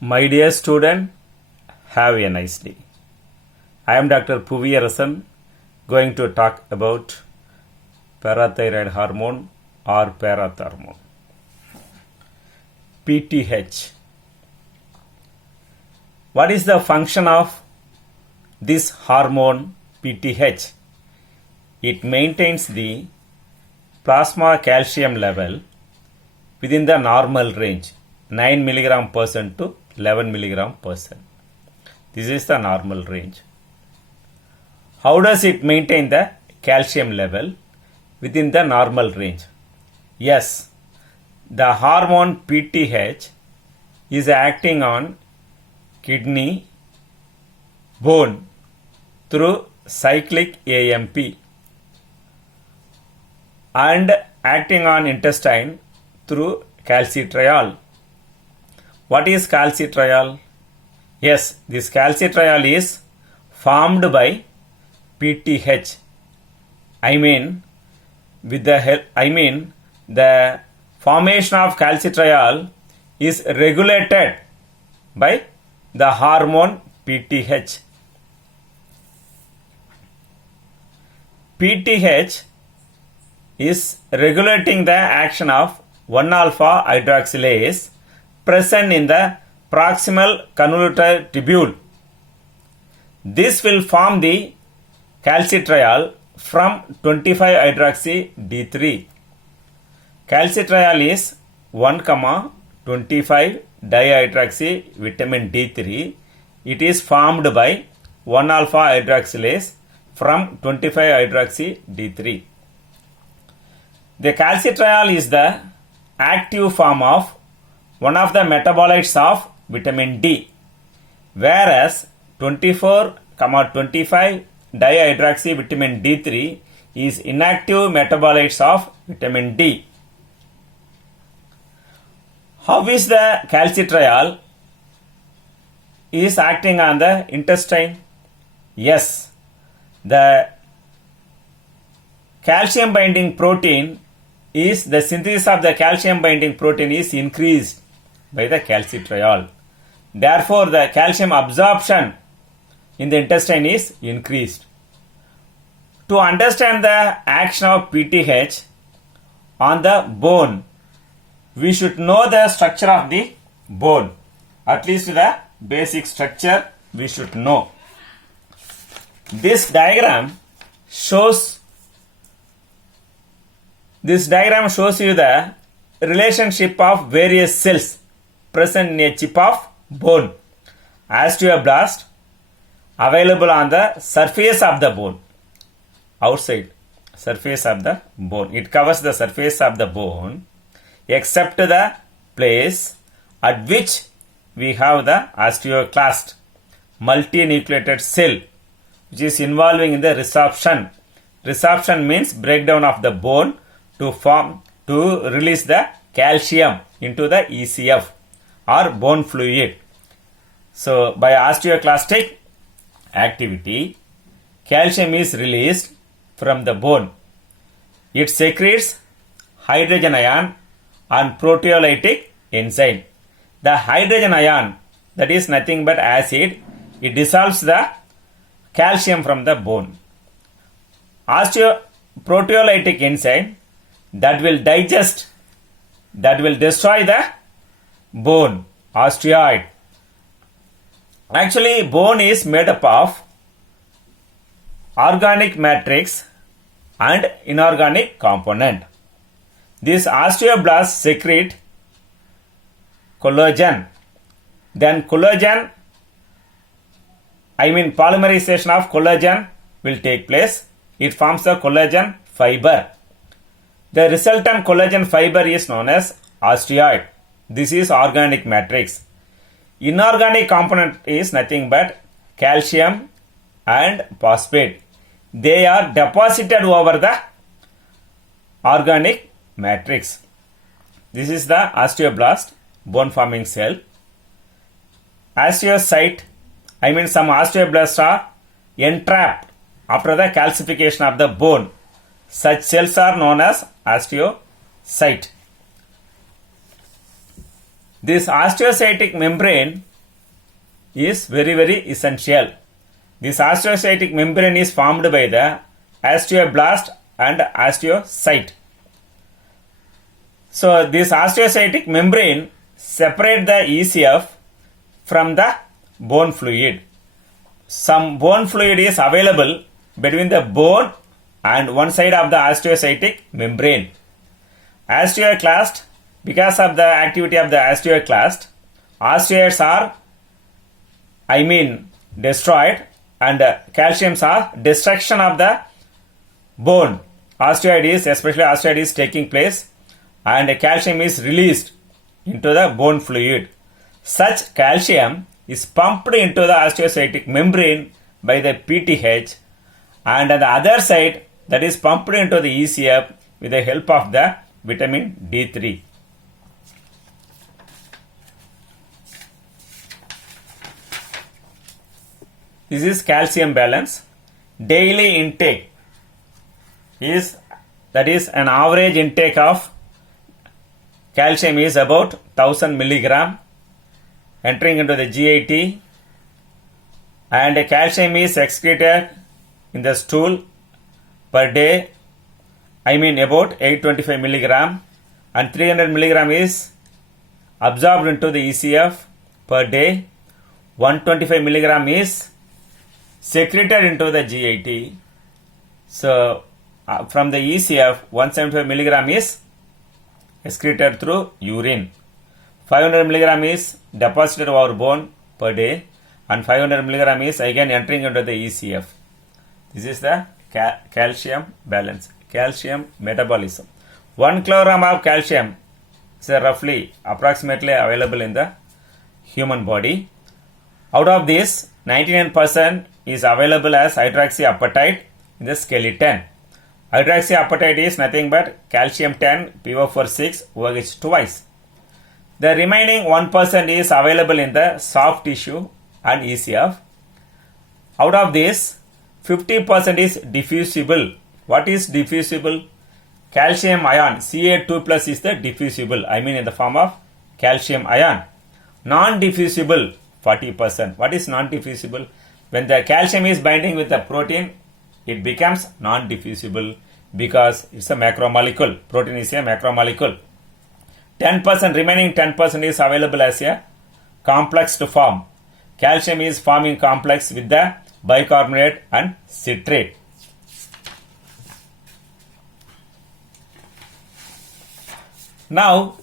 My dear student, have a nice day. I am Dr. Puviyarasan, going to talk about parathyroid hormone or parathormone. PTH. What is the function of this hormone PTH? It maintains the plasma calcium level within the normal range, 9 mg/% to 11 mg/%. This is the normal range. How does it maintain the calcium level within the normal range? Yes, the hormone PTH is acting on kidney, bone through cyclic AMP and acting on intestine through calcitriol. What is calcitriol? Yes, this calcitriol is formed by PTH. The formation of calcitriol is regulated by the hormone PTH. PTH is regulating the action of 1-alpha hydroxylase present in the proximal convoluted tubule. This will form the calcitriol from 25-hydroxy D3. Calcitriol is 1,25-dihydroxy vitamin D3. It is formed by 1-alpha hydroxylase from 25-hydroxy D3. The calcitriol is the active form of one of the metabolites of vitamin D, whereas 24,25-dihydroxy vitamin D3 is inactive metabolites of vitamin D. How is the calcitriol is acting on the intestine? Yes, the calcium binding protein is the synthesis of the calcium binding protein is increased by the calcitriol. Therefore, the calcium absorption in the intestine is increased. To understand the action of PTH on the bone, we should know the structure of the bone. At least the basic structure we should know. This diagram shows you the relationship of various cells present in a chip of bone. Osteoblast available on the surface of the bone, outside surface of the bone. It covers the surface of the bone except the place at which we have the osteoclast, multinucleated cell, which is involving in the resorption. Resorption means breakdown of the bone to release the calcium into the ECF or bone fluid. So, by osteoclastic activity, calcium is released from the bone. It secretes hydrogen ion and proteolytic enzyme. The hydrogen ion, that is nothing but acid, it dissolves the calcium from the bone. Proteolytic enzyme that will destroy the bone, osteoid. Actually, bone is made up of organic matrix and inorganic component. This osteoblast secrete collagen. Then polymerization of collagen will take place. It forms a collagen fiber. The resultant collagen fiber is known as osteoid. This is organic matrix. Inorganic component is nothing but calcium and phosphate. They are deposited over the organic matrix. This is the osteoblast, bone forming cell. Osteocyte, some osteoblasts are entrapped after the calcification of the bone. Such cells are known as osteocyte. This osteocytic membrane is very, very essential. This osteocytic membrane is formed by the osteoblast and osteocyte. So this osteocytic membrane separate the ECF from the bone fluid. Some bone fluid is available between the bone and one side of the osteocytic membrane. Osteoclast, because of the activity of the osteoclast, osteoids are destroyed, and calciums are destruction of the bone. Especially osteoid is taking place, and calcium is released into the bone fluid. Such calcium is pumped into the osteocytic membrane by the PTH, and on the other side that is pumped into the ECF with the help of the vitamin D3. This is calcium balance. Daily intake is an average intake of calcium is about 1000 milligram entering into the GIT, and calcium is excreted in the stool per day, about 825 milligram, and 300 milligram is absorbed into the ECF per day. 125 milligram is secreted into the GIT. So from the ECF, 175 milligram is excreted through urine. 500 milligram is deposited over bone per day, and 500 milligram is again entering into the ECF. This is the calcium balance, calcium metabolism. 1 kilogram of calcium is roughly approximately available in the human body. Out of this, 99% is available as hydroxyapatite in the skeleton. Hydroxyapatite is nothing but calcium 10, PO4 6, OH twice. The remaining 1% is available in the soft tissue and ECF. Out of this, 50% is diffusible. What is diffusible? Calcium ion, Ca2 plus is the diffusible, in the form of calcium ion. Non-diffusible, 40%. What is non-diffusible? When the calcium is binding with the protein, it becomes non-diffusible because it's a macromolecule. Protein is a macromolecule. 10%, remaining 10% is available as a complex to form. Calcium is forming complex with the bicarbonate and citrate. Now,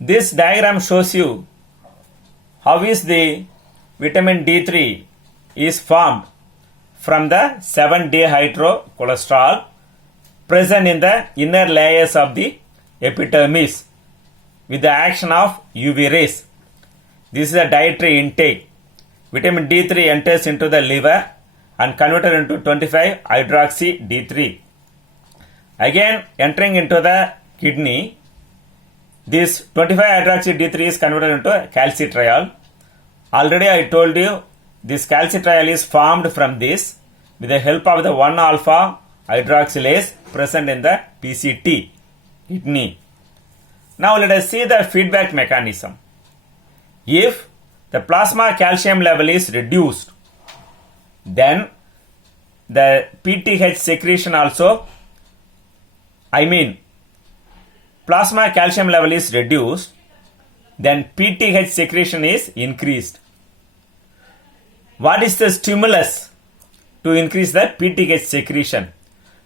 this diagram shows you how is the vitamin D3 is formed from the 7-dehydrocholesterol present in the inner layers of the epidermis with the action of UV rays. This is a dietary intake. Vitamin D3 enters into the liver and converted into 25 hydroxy D3. Again entering into the kidney, this 25 hydroxy D3 is converted into calcitriol. Already I told you this calcitriol is formed from this with the help of the 1-alpha hydroxylase present in the PCT kidney. Now let us see the feedback mechanism. If the plasma calcium level is reduced, then the PTH secretion also, plasma calcium level is reduced, then PTH secretion is increased. What is the stimulus to increase the PTH secretion?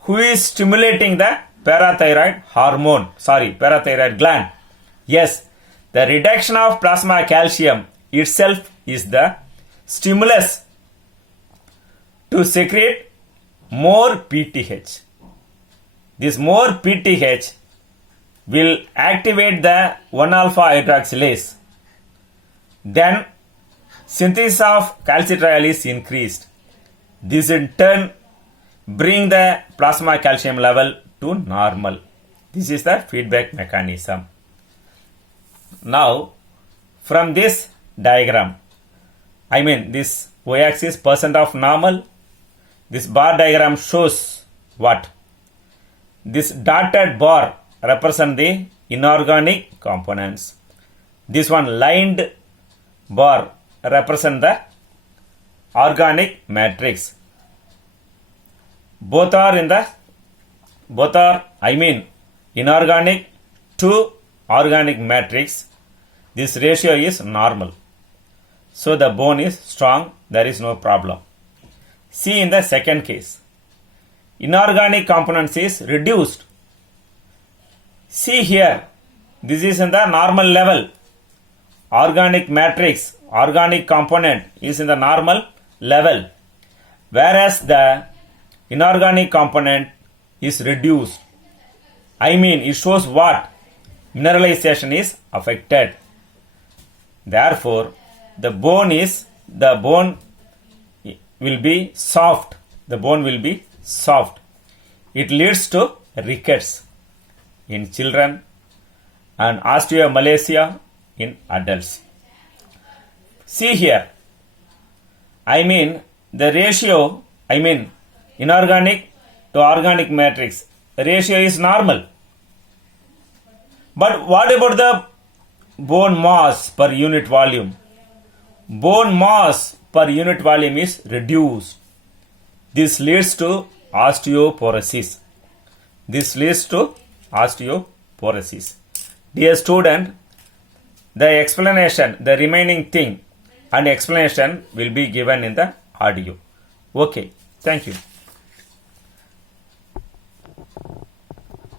Who is stimulating the parathyroid gland? Yes, the reduction of plasma calcium itself is the stimulus to secrete more PTH. This more PTH will activate the 1-alpha hydroxylase. Then synthesis of calcitriol is increased. This in turn bring the plasma calcium level to normal. This is the feedback mechanism. Now, from this diagram, this y-axis percent of normal, this bar diagram shows what? This dotted bar represent the inorganic components, This one lined bar represent the organic matrix. Both are inorganic to organic matrix. This ratio is normal. So the bone is strong, there is no problem. See in the second case. Inorganic components is reduced. See here, this is in the normal level. Organic matrix, organic component is in the normal level. Whereas the inorganic component is reduced. It shows what? Mineralization is affected. Therefore, the bone will be soft. The bone will be soft. It leads to rickets in children and osteomalacia in adults. See here. The ratio, inorganic to organic matrix ratio is normal. But what about the bone mass per unit volume? Bone mass per unit volume is reduced. This leads to osteoporosis. Dear student, the explanation, the remaining thing and explanation will be given in the audio. Okay, thank you.